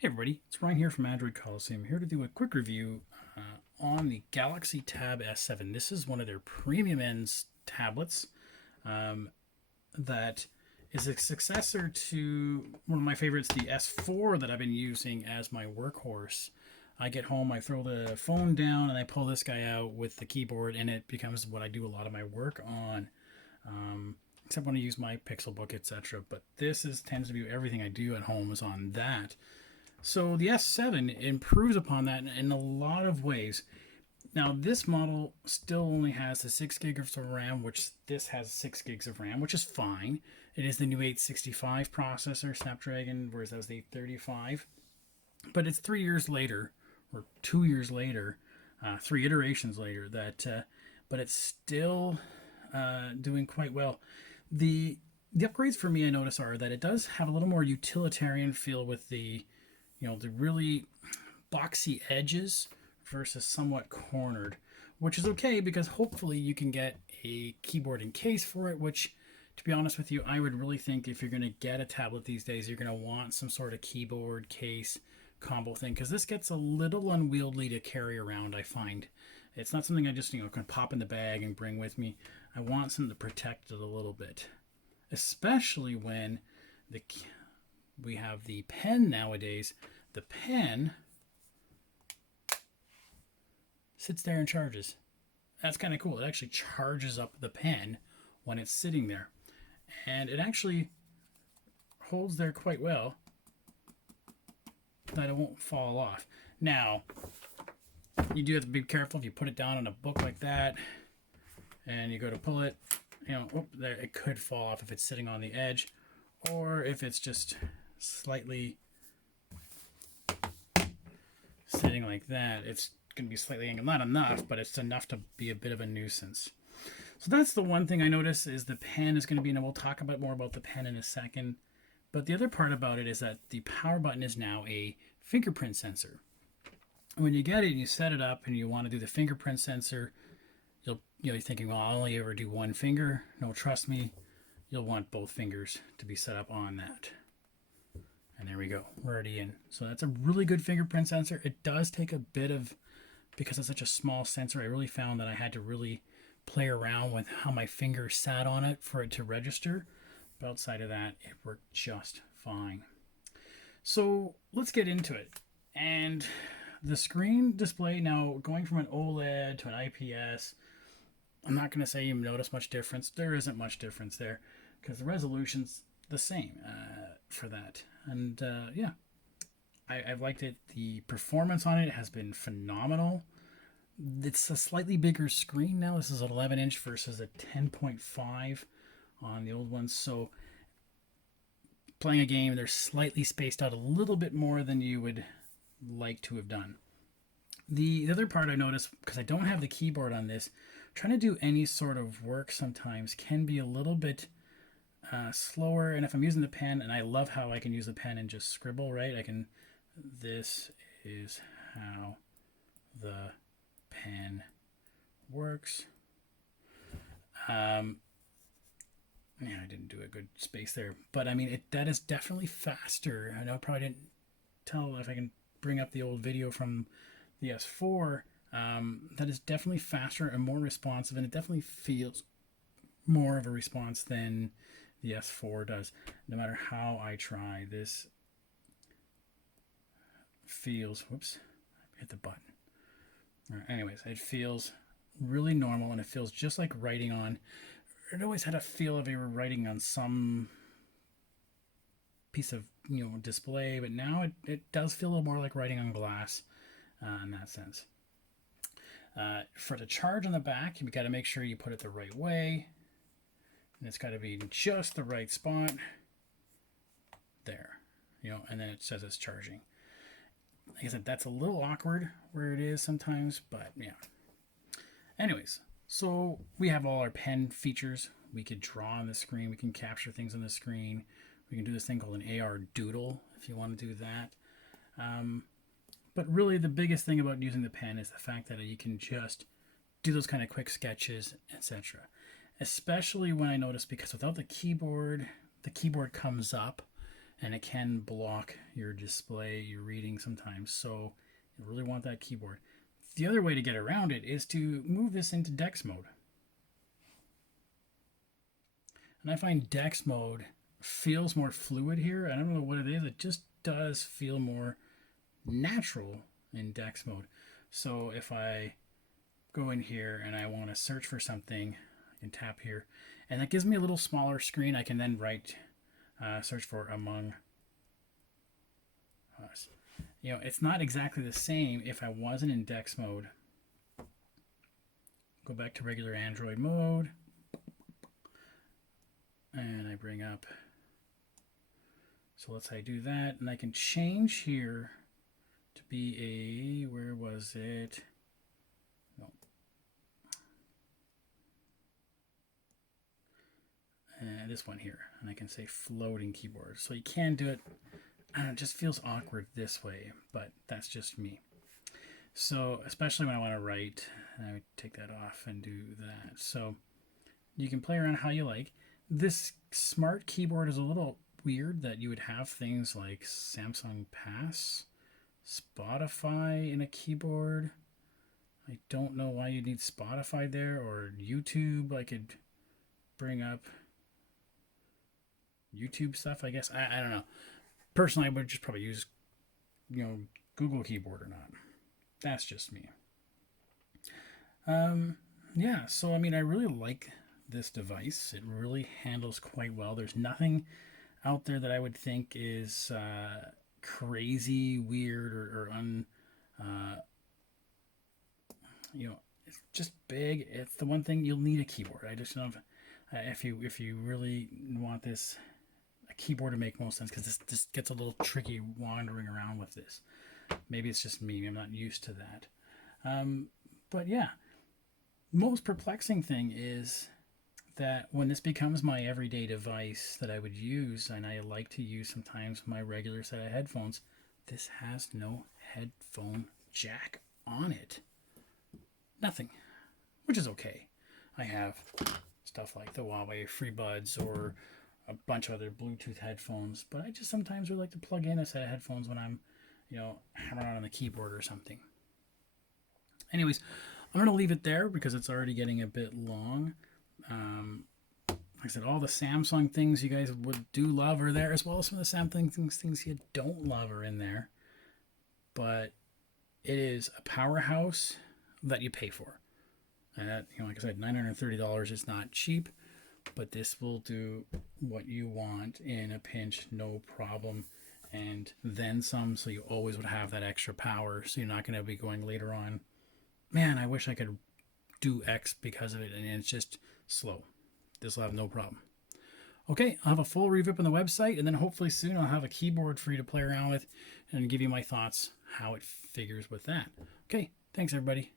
Hey everybody, it's Ryan here from Android Coliseum, here to do a quick review on the Galaxy Tab S7. This is one of their premium ends tablets that is a successor to one of my favorites, the S4 that I've been using as my workhorse. I get home, I throw the phone down, and I pull this guy out with the keyboard, and it becomes what I do a lot of my work on. Except when I use my Pixelbook, etc. But this tends to be everything I do at home is on that. So the S7 improves upon that in a lot of ways. Now this model still only has the 6 gigs of RAM, which this has 6 gigs of RAM, which is fine. It is the new 865 processor, Snapdragon, whereas that was the 835. But it's 3 years later, or 2 years later, 3 iterations later, but it's still doing quite well. The upgrades for me, I notice, are that it does have a little more utilitarian feel with the really boxy edges versus somewhat cornered, which is okay because hopefully you can get a keyboard and case for it, which, to be honest with you, I would really think if you're going to get a tablet these days, you're going to want some sort of keyboard case combo thing, because this gets a little unwieldy to carry around. I find it's not something I just can pop in the bag and bring with me. I want something to protect it a little bit, especially when we have the pen nowadays. The pen sits there and charges. That's kind of cool. It actually charges up the pen when it's sitting there, and it actually holds there quite well, that it won't fall off. Now, you do have to be careful if you put it down on a book like that and you go to pull it, there, it could fall off if it's sitting on the edge, or if it's just slightly sitting like that, it's going to be slightly angled. Not enough, but it's enough to be a bit of a nuisance. So that's the one thing I notice is the pen is going to be, and we'll talk about more about the pen in a second. But the other part about it is that the power button is now a fingerprint sensor. When you get it and you set it up and you want to do the fingerprint sensor, you're thinking, well, I'll only ever do one finger. No, trust me, you'll want both fingers to be set up on that. And there we go, we're already in. So that's a really good fingerprint sensor. It does take a bit of, because it's such a small sensor, I really found that I had to really play around with how my finger sat on it for it to register. But outside of that, it worked just fine. So let's get into it. And the screen display, now going from an OLED to an IPS, I'm not going to say you notice much difference. There isn't much difference there because the resolution's the same for that. And yeah, I've liked it. The performance on it has been phenomenal. It's a slightly bigger screen now. This is an 11-inch versus a 10.5 on the old ones. So playing a game, they're slightly spaced out a little bit more than you would like to have done. The other part I noticed, because I don't have the keyboard on this, trying to do any sort of work sometimes can be a little bit slower. And if I'm using the pen, and I love how I can use the pen and just scribble, right? This is how the pen works. Yeah, I didn't do a good space there, but I mean, that is definitely faster. I know I probably didn't tell if I can bring up the old video from the S4. That is definitely faster and more responsive, and it definitely feels more of a response than the S4 does. No matter how I try, this feels, whoops, I hit the button. All right, anyways, it feels really normal, and it feels just like writing on, it always had a feel of you were writing on some piece of display, but now it does feel a little more like writing on glass in that sense. For the charge on the back, you've got to make sure you put it the right way, and it's got to be in just the right spot there, and then it says it's charging. Like I said, that's a little awkward where it is sometimes, but yeah. Anyways, so we have all our pen features. We could draw on the screen. We can capture things on the screen. We can do this thing called an AR doodle if you want to do that. But really the biggest thing about using the pen is the fact that you can just do those kind of quick sketches, etc. Especially when I notice, because without the keyboard comes up and it can block your display, your reading sometimes. So you really want that keyboard. The other way to get around it is to move this into Dex Mode. And I find Dex Mode feels more fluid here. I don't know what it is. It just does feel more natural in Dex Mode. So if I go in here and I want to search for something, I can tap here, and that gives me a little smaller screen. I can then search for Among Us. You know, it's not exactly the same if I wasn't in Dex Mode. Go back to regular Android mode, and I bring up, so let's say I do that, and I can change here to be a, where was it? No. This one here, and I can say floating keyboard. So you can do it. It just feels awkward this way, but that's just me. So especially when I want to write, I would take that off and do that. So you can play around how you like. This smart keyboard is a little weird that you would have things like Samsung Pass, Spotify in a keyboard. I don't know why you need Spotify there, or YouTube. I could bring up YouTube stuff, I guess. I don't know. Personally, I would just probably use, Google keyboard or not. That's just me. Yeah, so I mean, I really like this device. It really handles quite well. There's nothing out there that I would think is crazy, weird, or it's just big. It's the one thing you'll need a keyboard. I just don't know if you really want this, a keyboard to make most sense, because this gets a little tricky wandering around with this. Maybe it's just me. I'm not used to that. But yeah, most perplexing thing is that when this becomes my everyday device that I would use, and I like to use sometimes my regular set of headphones, this has no headphone jack on it. Nothing, which is okay. I have stuff like the Huawei FreeBuds or a bunch of other Bluetooth headphones, but I just sometimes would like to plug in a set of headphones when I'm, hammering on the keyboard or something. Anyways, I'm going to leave it there because it's already getting a bit long. Like I said, all the Samsung things you guys do love are there, as well as some of the Samsung things you don't love are in there. But it is a powerhouse that you pay for. And that, like I said, $930 is not cheap, but this will do what you want in a pinch, no problem. And then some, so you always would have that extra power, so you're not going to be going later on, man, I wish I could do X because of it, and it's just slow. This will have no problem. Okay, I'll have a full review up on the website, and then hopefully soon I'll have a keyboard for you to play around with and give you my thoughts how it figures with that. Okay, thanks everybody.